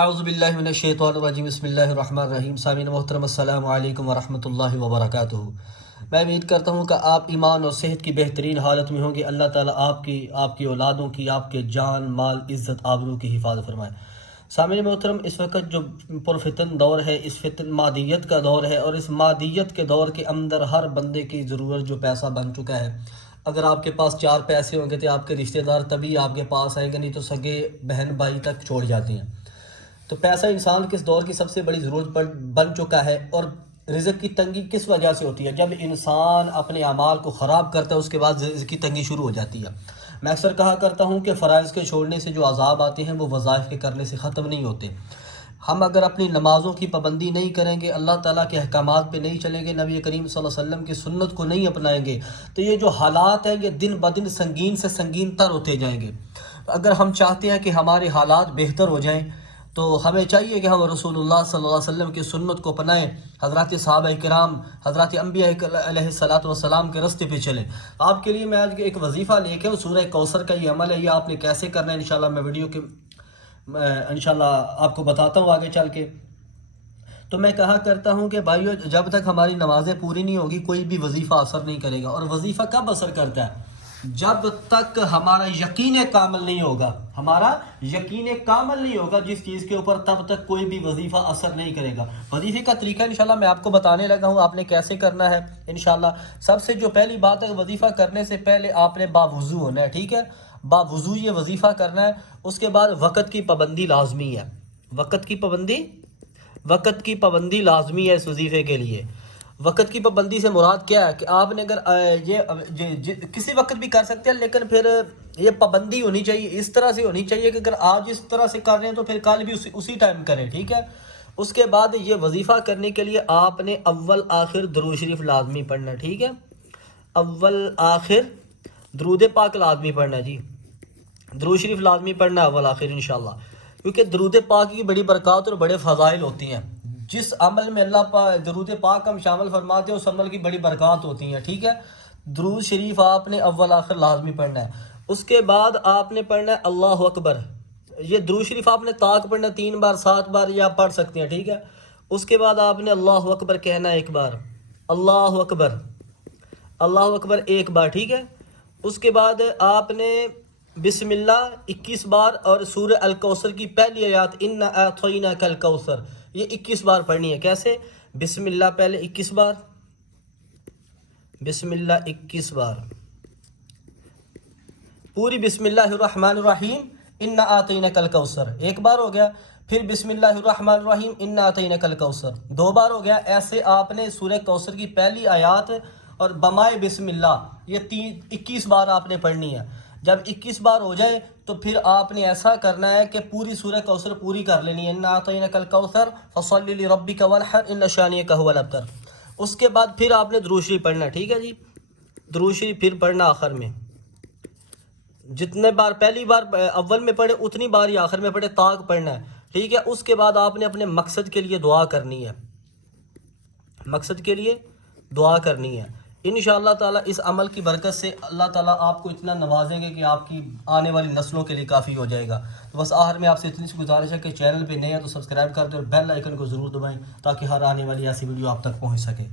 اعوذ باللہ من الشیطان الرجیم بسم اللہ الرحمن الرحیم۔ سامعین محترم السلام علیکم ورحمۃ اللہ وبرکاتہ۔ میں امید کرتا ہوں کہ آپ ایمان اور صحت کی بہترین حالت میں ہوں گے۔ اللہ تعالیٰ آپ کی اولادوں کی، آپ کے جان مال عزت آبرو کی حفاظت فرمائے۔ سامعین محترم، اس وقت جو پرفتن دور ہے، اس فتن مادیت کا دور ہے، اور اس مادیت کے دور کے اندر ہر بندے کی ضرورت جو پیسہ بن چکا ہے۔ اگر آپ کے پاس 4 پیسے ہوں گے تو آپ کے رشتہ دار تبھی آپ کے پاس آئیں گے، نہیں تو سگے بہن بھائی تک چھوڑ جاتے ہیں۔ تو پیسہ انسان کے اس دور کی سب سے بڑی ضرورت بن چکا ہے۔ اور رزق کی تنگی کس وجہ سے ہوتی ہے؟ جب انسان اپنے اعمال کو خراب کرتا ہے، اس کے بعد رزق کی تنگی شروع ہو جاتی ہے۔ میں اکثر کہا کرتا ہوں کہ فرائض کے چھوڑنے سے جو عذاب آتے ہیں وہ وظائف کے کرنے سے ختم نہیں ہوتے۔ ہم اگر اپنی نمازوں کی پابندی نہیں کریں گے، اللہ تعالیٰ کے احکامات پہ نہیں چلیں گے، نبی کریم صلی اللہ علیہ وسلم کی سنت کو نہیں اپنائیں گے، تو یہ جو حالات ہیں یہ دن بدن سنگین سے سنگین تر ہوتے جائیں گے۔ اگر ہم چاہتے ہیں کہ ہمارے حالات بہتر ہو جائیں تو ہمیں چاہیے کہ ہم رسول اللہ صلی اللہ علیہ وسلم کی سنت کو اپنائیں، حضرات صحابہ کرام، حضرات انبیاء علیہ الصلاۃ والسلام کے راستے پہ چلیں۔ آپ کے لیے میں آج ایک وظیفہ لے کے سورہ کوثر کا یہ عمل ہے، یہ آپ نے کیسے کرنا ہے انشاءاللہ میں ویڈیو کے انشاءاللہ آپ کو بتاتا ہوں آگے چل کے۔ تو میں کہا کرتا ہوں کہ بھائیو، جب تک ہماری نمازیں پوری نہیں ہوگی کوئی بھی وظیفہ اثر نہیں کرے گا۔ اور وظیفہ کب اثر کرتا ہے؟ جب تک ہمارا یقین کامل نہیں ہوگا، ہمارا یقین کامل نہیں ہوگا جس چیز کے اوپر، تب تک کوئی بھی وظیفہ اثر نہیں کرے گا۔ وظیفے کا طریقہ انشاءاللہ میں آپ کو بتانے لگا ہوں، آپ نے کیسے کرنا ہے انشاءاللہ۔ سب سے جو پہلی بات ہے، وظیفہ کرنے سے پہلے آپ نے باوضو ہونا ہے، ٹھیک ہے؟ باوضو یہ وظیفہ کرنا ہے۔ اس کے بعد وقت کی پابندی لازمی ہے، وقت کی پابندی لازمی ہے اس وظیفے کے لیے۔ وقت کی پابندی سے مراد کیا ہے کہ آپ نے اگر کسی وقت بھی کر سکتے ہیں، لیکن پھر یہ پابندی ہونی چاہیے، اس طرح سے ہونی چاہیے کہ اگر آج اس طرح سے کر رہے ہیں تو پھر کل بھی اسی ٹائم کریں، ٹھیک ہے؟ اس کے بعد یہ وظیفہ کرنے کے لیے آپ نے اول آخر درود شریف لازمی پڑھنا ہے، ٹھیک ہے؟ اول آخر درود پاک لازمی پڑھنا ہے، جی درود شریف لازمی پڑھنا ہے اول آخر انشاءاللہ، کیونکہ درود پاک کی بڑی برکات اور بڑے فضائل ہوتی ہیں۔ جس عمل میں اللہ درود پاک ہم شامل فرماتے ہیں اس عمل کی بڑی برکات ہوتی ہیں، ٹھیک ہے؟ درود شریف آپ نے اول آخر لازمی پڑھنا ہے۔ اس کے بعد آپ نے پڑھنا ہے اللہ اکبر۔ یہ درود شریف آپ نے طاق پڑھنا ہے 3 بار 7 بار یہ آپ پڑھ سکتے ہیں، ٹھیک ہے؟ اس کے بعد آپ نے اللہ اکبر کہنا ہے 1 بار، اللہ اکبر، اللہ اکبر 1 بار، ٹھیک ہے؟ اس کے بعد آپ نے بسم اللہ 21 بار اور سورہ الکوثر کی پہلی آیات انا اعطیناک الکوثر یہ 21 بار پڑھنی ہے۔ کیسے؟ بسم اللہ پہلے 21 بار، بسم اللہ 21 بار، پوری بسم اللہ الرحمن الرحیم انا اعطیناک الکوثر 1 بار ہو گیا، پھر بسم اللہ الرحمن الرحیم انا اعطیناک الکوثر 2 بار ہو گیا۔ ایسے آپ نے سورہ کوثر کی پہلی آیات اور بمائے بسم اللہ یہ 21 بار آپ نے پڑھنی ہے۔ جب 21 بار ہو جائے تو پھر آپ نے ایسا کرنا ہے کہ پوری سورہ کوثر پوری کر لینی ہے، انا اعطیناک الکوثر فصلی لربک وانحر ان شانئک هو الابتر۔ اس کے بعد پھر آپ نے درود شریف پڑھنا ہے، ٹھیک ہے جی؟ درود شریف پھر پڑھنا آخر میں، جتنے بار پہلی بار اول میں پڑھے اتنی بار ہی آخر میں پڑھے، طاق پڑھنا ہے، ٹھیک ہے؟ اس کے بعد آپ نے اپنے مقصد کے لیے دعا کرنی ہے، مقصد کے لیے دعا کرنی ہے انشاءاللہ تعالیٰ۔ اس عمل کی برکت سے اللہ تعالیٰ آپ کو اتنا نوازیں گے کہ آپ کی آنے والی نسلوں کے لیے کافی ہو جائے گا۔ تو بس آخر میں آپ سے اتنی سی گزارش ہے کہ چینل پہ نئے ہیں تو سبسکرائب کر دیں اور بیل آئیکن کو ضرور دبائیں تاکہ ہر آنے والی ایسی ویڈیو آپ تک پہنچ سکے۔